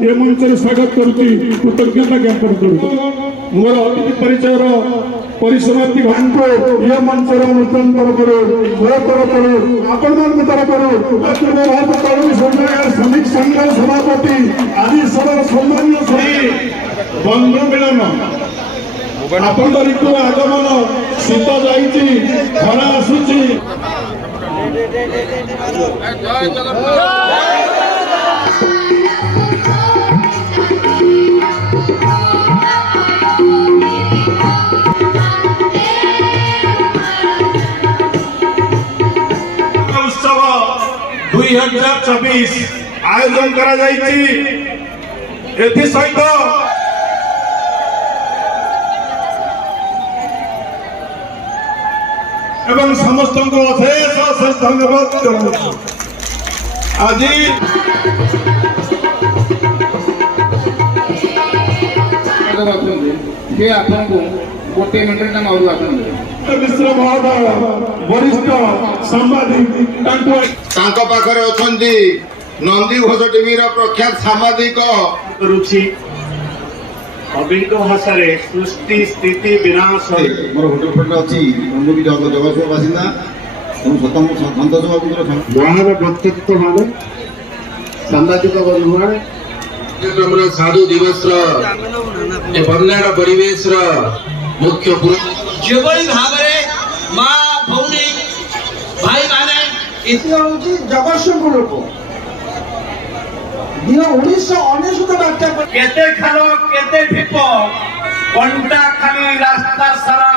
ए मंच स्वागत करुच्ची कृतज्ञता ज्ञापन करुँ मोर अतिथि परिचय परिसमाप्ति घंटो ये मंच अनुष्ठान तरफ मो तरफ आपण मान तरफ श्रमिक संघ सभापति आदि सब सम्मान्य बंधु मिलन आपण ऋतु आगमन शीत जाइए खरा आसूची उत्सव 2024 आयोजन करा सहित एवं समस्त को अशेष अशेष धन्यवाद जनाऊँ आज गोटे मिनट मिश्र महोदय वरिष्ठ सांबादिक पाखरे अछंती नंदी घोष टीवी प्रख्यात सांबादिक अभिज्ञ भाषा सृष्टि स्थिति विनाश मोर होटल फ्रंट अच्छी भी जगतपुर बासिंदा सतोष बाबू व्यक्तित्व माने सांबादिक बंधुगण साधु दिवस बंधाण परिवेश मुख्य जो भाव माँ भौणी भाई माने जगतसिंहपुर लोक 1999 बार्ता केते खालो केते ढिप कंटा खाली रास्ता सारा